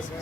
हमने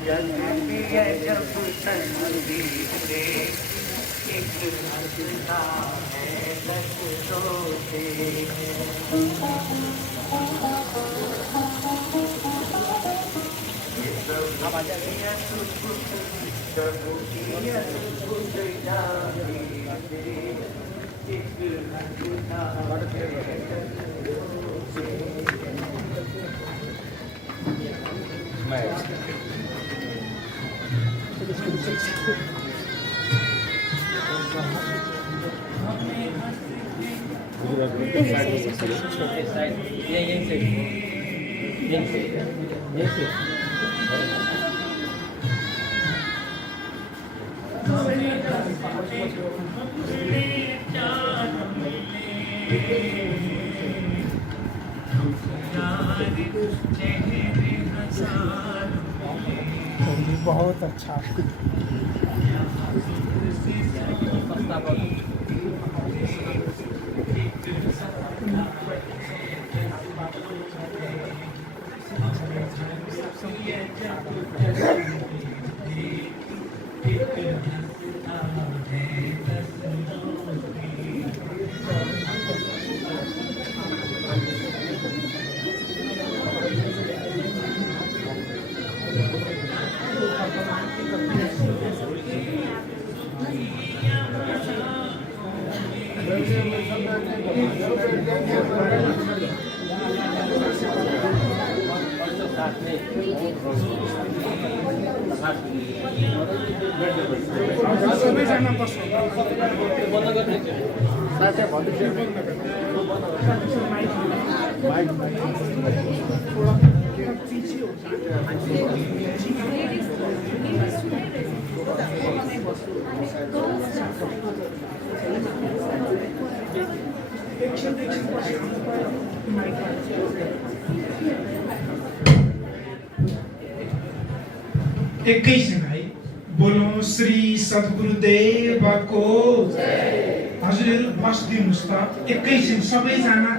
जन्म लिया जब तस्वीर से एक हंसता है लफ्जों से बहुत अच्छा। बोलो श्री सद्गुरुदेव को हजुरहरु बस्दिनुस् त एकैछिन सबैजना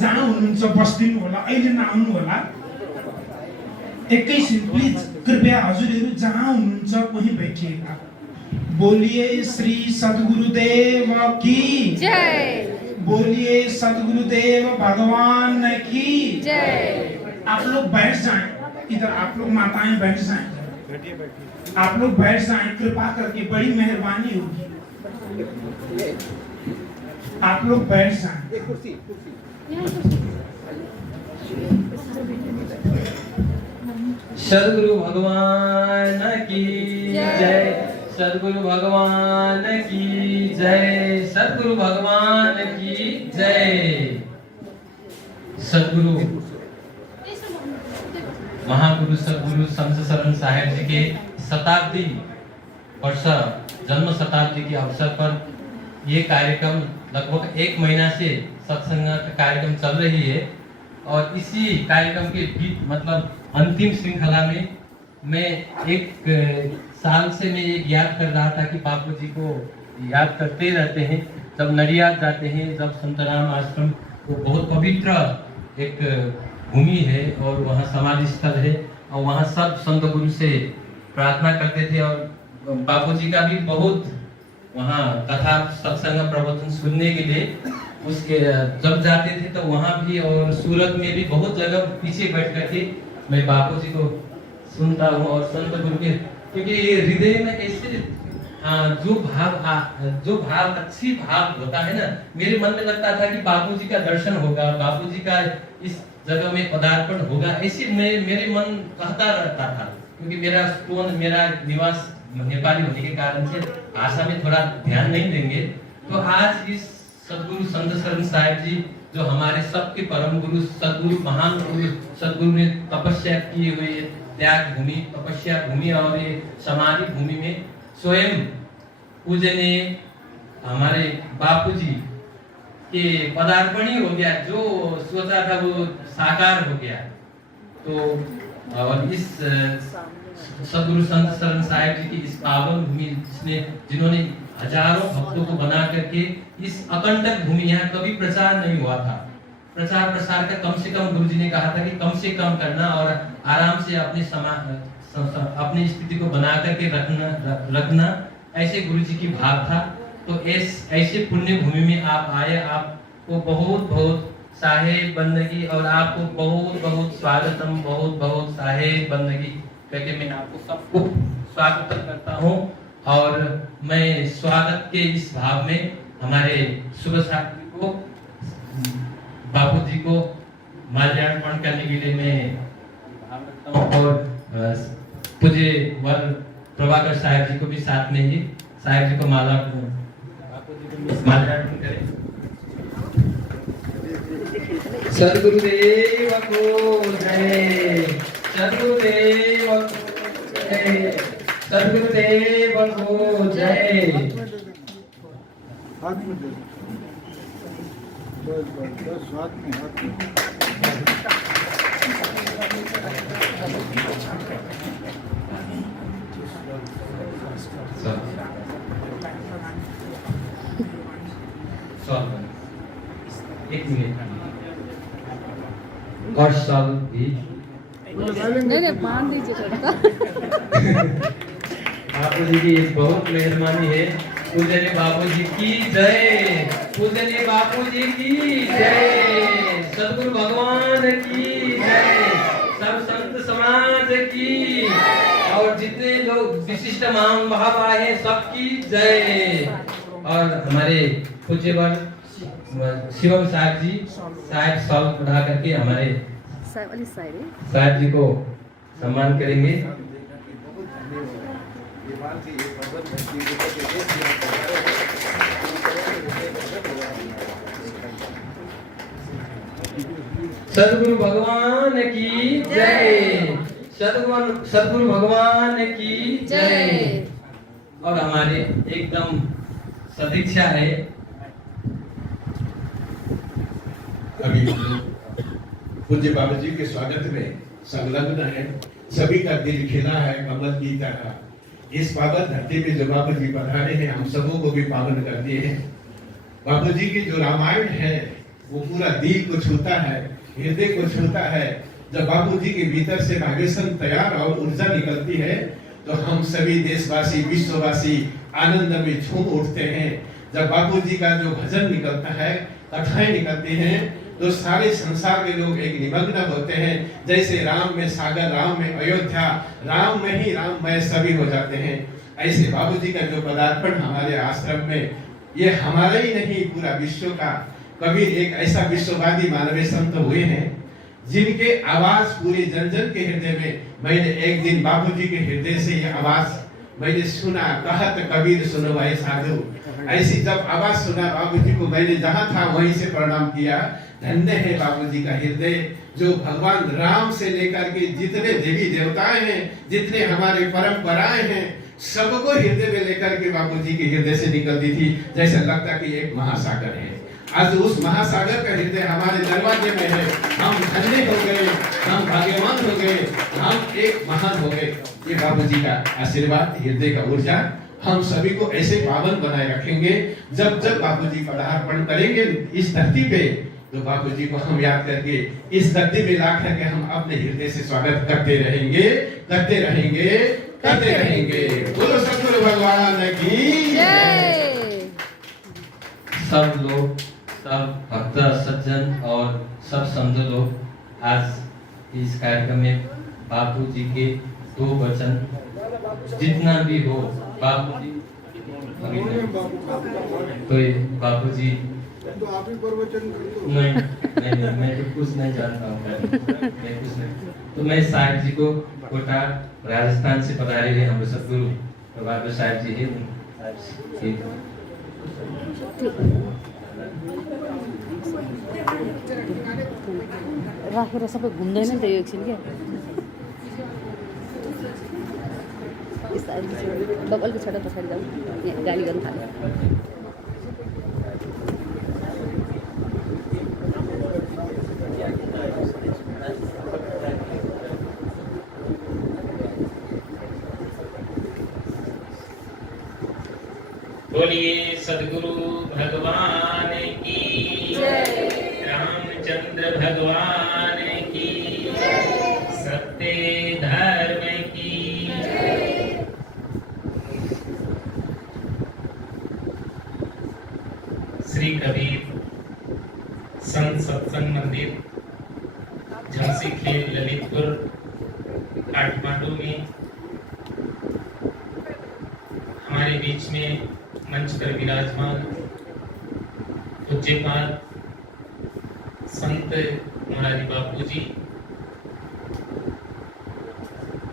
जहाँ हुनुहुन्छ बस्दिनु होला अहिले नआउनु होला एकैछिन प्लिज कृपया हजुरहरु जहाँ हुनुहुन्छ वहीं बैठिएगा बोलिए श्री सद्गुरुदेव की जय बोलिए सद्गुरुदेव भगवान की जय आप लोग बैठ जाएं इधर आप लोग माताएं बैठ जाएं आप लोग बैठ जाएं कृपा करके बड़ी मेहरबानी होगी आप लोग बैठ जाएं सद्गुरु भगवान की जय सद्गुरु भगवान की जय सद्गुरु भगवान की जय सद्गुरु महागुरु सद्गुरु संत शरण साहेब जी के शताब्दी वर्ष जन्म शताब्दी के अवसर पर ये कार्यक्रम लगभग 1 महीना से सत्संग का कार्यक्रम चल रही है और इसी कार्यक्रम के बीच मतलब अंतिम श्रृंखला में मैं 1 साल से मैं ये याद कर रहा था कि बापू जी को याद करते रहते हैं जब नडियाद जाते हैं जब संतराम आश्रम वो बहुत पवित्र एक भूमि है और वहाँ समाधि स्थल है और वहाँ सब संत गुरु से प्रार्थना करते थे और बापूजी का भी बहुत वहाँ कथा सत्संग प्रवचन सुनने के लिए उसके जब जाते थे तो वहाँ भी और सूरत में भी बहुत जगह पीछे बैठ करके मैं बापूजी को सुनता हूँ और संत गुरु के क्योंकि ये हृदय में ऐसे जो भाव अच्छी भाव होता है ना मेरे मन में लगता था कि बापूजी का दर्शन होगा बापूजी का इस जगह में पदार्पण होगा ऐसे मेरे मन कहता रहता था क्योंकि मेरा निवास नेपाली होने के कारण से भाषा में थोड़ा ध्यान नहीं देंगे तो आज इस सद्गुरु संत शरण साहेब जी जो हमारे सबके परम गुरु सद्गुरु महान गुरु सद्गुरु ने तपस्या की हुई है त्याग भूमि तपस्या भूमि और ये समाधि भूमि में स्वयं पूजनीय हमारे बापूजी के पदार्पण ही हो गया जो सोचा था वो साकार हो गया तो और इस सदगुरु संत शरण साहिब जी की इस पावन भूमि जिन्होंने हजारों भक्तों को बना करके इस अकंटक भूमि, यहाँ कभी प्रचार नहीं हुआ था। प्रचार प्रसार का कम से कम गुरुजी ने कहा था कि कम से कम करना और आराम से अपनी स्थिति को बना करके रखना ऐसे गुरुजी की भाव था। तो ऐसे पुण्य भूमि में आप आए, आपको बहुत बहुत साहेब बंदगी और आपको बहुत बहुत स्वागतम, बहुत बहुत साहेब बंदगी करके मैं आपको सबको स्वागत करता हूँ। और मैं स्वागत के इस भाव में हमारे शुभ साथी को, बापू जी को माल्यार्पण करने के लिए मैं भाव रखता हूँ और पूज्य वर प्रभाकर साहब जी को भी साथ में ही साहब जी को बापू जी को माल्यार्पण करें। सद्गुरुदेव को जय, सद्गुरुदेव को जय, सद्गुरुदेव को जय। हाथ में दे बस हाथ में एक मिनट और सब भी नहीं मान दीजिए थोड़ा। बापू जी की बहुत मेहरबानी है। पूजनीय बापू जी की जय, पूजनीय बापू जी की जय, सद्गुरु भगवान की जय, सब संत समाज की और जितने लोग विशिष्ट महानुभाव आए सबकी जय। और हमारे पूज्यवर शिवम साहब जी साहब सॉल पढ़ा करके हमारे साहब जी को सम्मान करेंगे। सद्गुरु भगवान की जय, सद्गुरु भगवान की जय। और हमारे एकदम सदीक्षा है अभी पूज्य बाबा जी के स्वागत में संलग्न है। सभी का दिल खिला है कमल की तरह। इस पावन धरती में जो बाबा जी पधारे हैं हम सबों को भी पावन कर दिए हैं। बाबा जी की जो रामायण है वो पूरा दिल को छूता है, हृदय को छूता है। जब बाबू जी के भीतर से भागेशन तैयार और ऊर्जा निकलती है तो हम सभी देशवासी विश्ववासी आनंद में झूम उठते हैं। जब बापू जी का जो भजन निकलता है, कथाएं निकलती हैं तो सारे संसार के लोग एक निमग्न होते हैं। जैसे राम में सागर, राम में अयोध्या, राम में ही राममय सभी हो जाते हैं। ऐसे बाबू जी का जो पदार्पण हमारे आश्रम में, ये हमारा ही नहीं पूरा विश्व का। कबीर एक ऐसा विश्ववादी मानवीय संत हुए हैं जिनके आवाज पूरे जन जन के हृदय में। मैंने एक दिन बाबू जी के हृदय से ये आवाज मैंने सुना, कहत कबीर सुनो भाई साधु। ऐसी जब आवाज सुना बाबू जी को, मैंने जहां था वहीं से प्रणाम किया। धन्य है बाबू जी का हृदय, जो भगवान राम से लेकर के जितने देवी देवताएं हैं, जितने हमारे परंपराएं हैं, सबको हृदय में लेकर के बाबू जी के हृदय से निकलती थी। जैसा लगता कि एक महासागर है। आज उस महासागर का हृदय हमारे दरवाजे में है। हम धन्य हो गए, हम भाग्यवान हो गए, हम एक महान हो गए। ये बाबू जी का आशीर्वाद, हृदय का ऊर्जा हम सभी को ऐसे पावन बनाए रखेंगे। जब जब बापू जी पदार्पण करेंगे इस धरती पे, तो बापू जी को हम याद करके इस धरती में ला करके हम अपने हृदय से स्वागत करते रहेंगे, करते रहेंगे, करते रहेंगे। बोलो सद्गुरु भगवान की जय। सब लोग, सब भक्त सज्जन और सब संत लोग आज इस कार्यक्रम में बापू जी के 2 वचन जितना भी हो बापू जी तो बापू जी तो आप ही प्रवचन नहीं मैं तो कुछ नहीं जानता हूँ, मैं कुछ नहीं। तो मैं साहिब जी को कोटा राजस्थान से पधारे हैं हमारे सद्गुरु प्रभाकर साहिब जी हैं। राखेर सबै घुम्दैन नि त यो एकछिन क्या अलिक छोटा पछाडि जाउँ, यहाँ गाली गर्नु थाल्यो। बोलिए सद्गुरु भगवान की जय, रामचंद्र भगवान की जय, सत्य धर्म की जय। श्री कबीर संत सत्संग मंदिर, झांसी खेल, ललितपुर, काठमांडू में हमारे बीच में मंच पर विराजमान पूज्यपाद संत मोरारी बापू जी,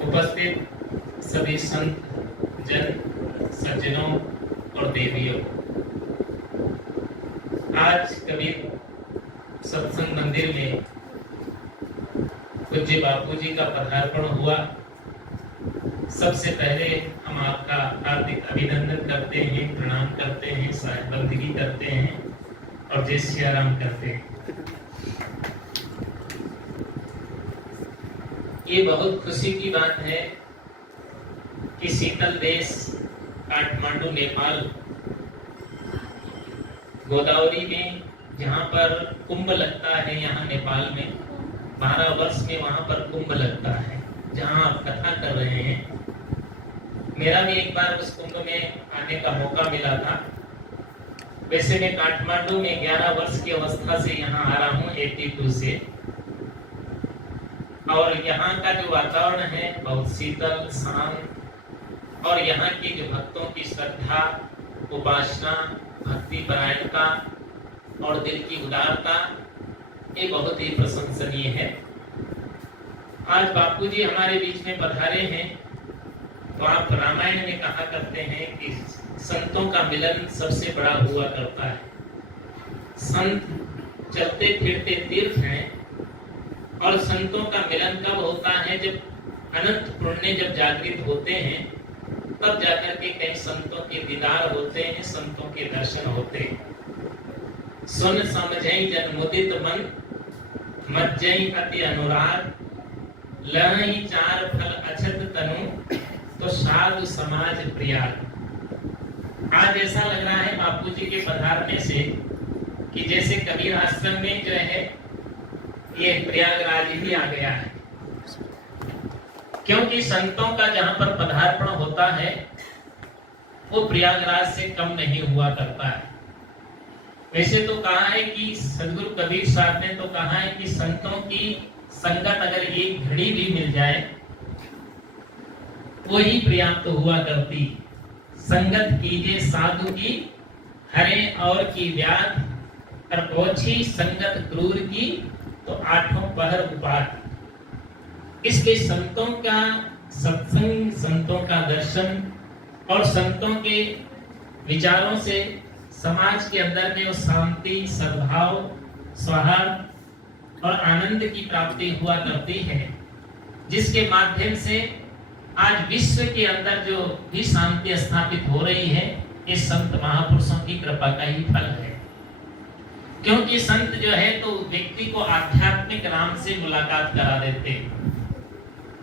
उपस्थित सभी संत जन, सज्जनों और देवियों, आज कबीर सत्संग मंदिर में पूज्य बापू जी का पदार्पण हुआ। सबसे पहले हम आपका हार्दिक अभिनंदन करते हैं, प्रणाम करते हैं, साहिबंदगी करते हैं और जय सिया राम करते हैं। ये बहुत खुशी की बात है कि शीतल देश काठमांडू नेपाल, गोदावरी में जहाँ पर कुंभ लगता है, यहाँ नेपाल में 12 वर्ष में वहाँ पर कुंभ लगता है, जहाँ आप कथा कर रहे हैं। मेरा भी एक बार उस कुंभ में आने का मौका मिला था। वैसे मैं काठमांडू में 11 वर्ष की अवस्था से यहाँ आ रहा हूँ 82 से, और यहाँ का जो वातावरण है बहुत शीतल शांत, और यहाँ के जो भक्तों की श्रद्धा, उपासना, भक्ति परायणता और दिल की उदारता, ये बहुत ही प्रशंसनीय है। आज बापू जी हमारे बीच में पधारे हैं, तो आप रामायण में कहा करते हैं कि संतों का मिलन सबसे बड़ा हुआ करता है। संत चलते फिरते तीर्थ हैं, और संतों का मिलन कब होता है? जब अनंत पुण्य जब जागृत होते हैं, तब जाकर के कई संतों के दीदार होते हैं, संतों के दर्शन होते हैं। सुन समझई जन मुदित मन, मज्जई अति अनुराग, लहई चार फल अछत तनु, तो साधु समाज प्रियाग। आज ऐसा लग रहा है बापू जी के पधारने से कि जैसे कबीर आश्रम में जो है ये प्रयागराज ही आ गया है, क्योंकि संतों का जहां पर पधार्पण होता है वो प्रयागराज से कम नहीं हुआ करता है। वैसे तो कहा है कि सदगुरु कबीर साहब ने तो कहा है कि संतों की संगत अगर एक घड़ी भी मिल जाए वो ही पर्याप्त हुआ करती। संगत कीजिए साधु की, हरे और की व्याध, और पहुंची संगत क्रूर की, तो आठों पहर उपात। इसके संतों का सत्संग, संतों का दर्शन और संतों के विचारों से समाज के अंदर में वो शांति, सद्भाव, सौहार्द और आनंद की प्राप्ति हुआ करती है, जिसके माध्यम से आज विश्व के अंदर जो भी शांति स्थापित हो रही है, ये संत महापुरुषों की कृपा का ही फल है। क्योंकि संत जो है तो व्यक्ति को आध्यात्मिक राम से मुलाकात करा देते हैं।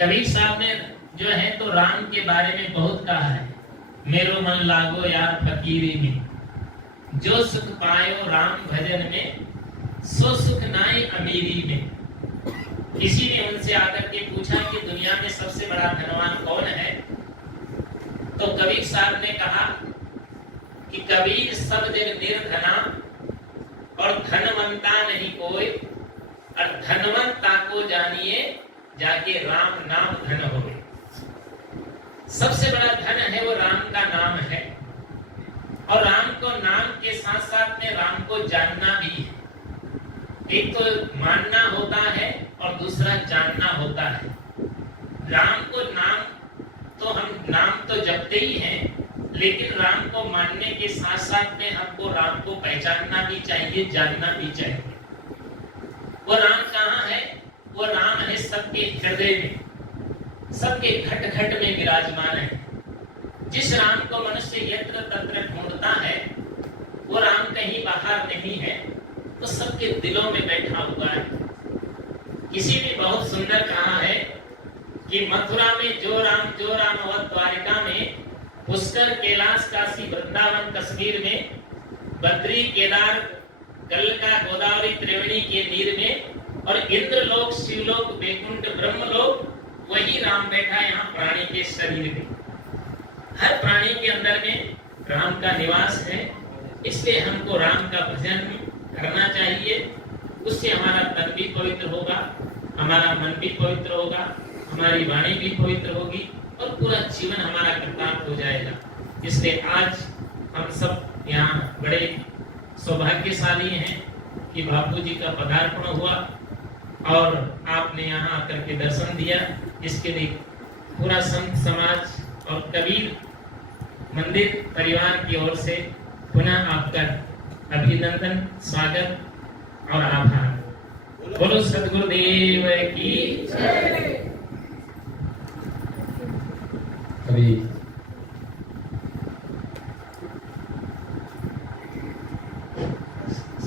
कबीर साहब ने जो है तो राम के बारे में बहुत कहा है, मेरो मन लागो यार फकीरी में, जो सुख पायो राम भजन में, सो सुख नाई अमीरी में। किसी ने उनसे आकर के पूछा कि दुनिया में सबसे बड़ा धनवान कौन है? तो कबीर साहब ने कहा कि कबीर सब जग निर्धना, और धनवंता नहीं कोई, और धनवंता को जानिए जाके राम नाम धन होवे। सबसे बड़ा धन है वो राम का नाम है, और राम को नाम के साथ साथ में राम को जानना भी है। एक तो मानना होता है और दूसरा जानना होता है। राम को नाम तो हम नाम तो जपते ही हैं, लेकिन राम को मानने के साथ साथ में हमको राम को पहचानना भी चाहिए, जानना भी चाहिए। वो राम कहाँ है? वो राम है सबके हृदय में, सबके घट घट में विराजमान है। जिस राम को मनुष्य यत्र तत्र ढूंढता है, वो राम कहीं बाहर नहीं है, तो सबके दिलों में बैठा हुआ है। किसी ने बहुत सुंदर कहा है कि मथुरा में जो राम और द्वारिका में पुष्कर, कैलाश, काशी, वृंदावन, कश्मीर में, बद्री, केदार, गलका, गोदावरी, त्रिवेणी के नीर में, और इंद्रलोक, शिवलोक, वैकुंठ, ब्रह्मलोक, वही राम बैठा यहाँ प्राणी के शरीर में। हर प्राणी के अंदर में राम का निवास है, इसलिए हमको राम का भजन करना चाहिए। उससे हमारा तन भी पवित्र होगा, हमारा मन भी पवित्र होगा, हमारी वाणी भी पवित्र होगी और पूरा जीवन हमारा कृतार्थ हो जाएगा। इसलिए आज हम सब यहाँ बड़े सौभाग्यशाली हैं कि बापू जी का पदार्पण हुआ और आपने यहाँ आकर के दर्शन दिया। इसके लिए पूरा संत समाज और कबीर मंदिर परिवार की ओर से पुनः आपका अभिनंदन, स्वागत और आभार। बोलो सद्गुरुदेव की जय। अभी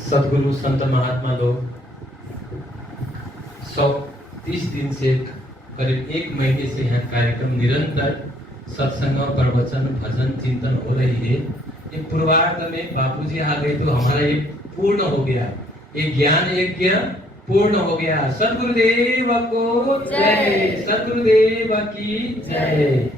सदगुरु संत महात्मा लोग 130 दिन से करीब 1 महीने से यहाँ कार्यक्रम निरंतर सत्संग, प्रवचन, भजन, चिंतन हो रही है। ये पूर्वार्ध में बापूजी आ गए तो हमारा ये पूर्ण हो गया, ये ज्ञान यज्ञ पूर्ण हो गया। सद्गुरुदेव को जय, सद्गुरुदेव की जय।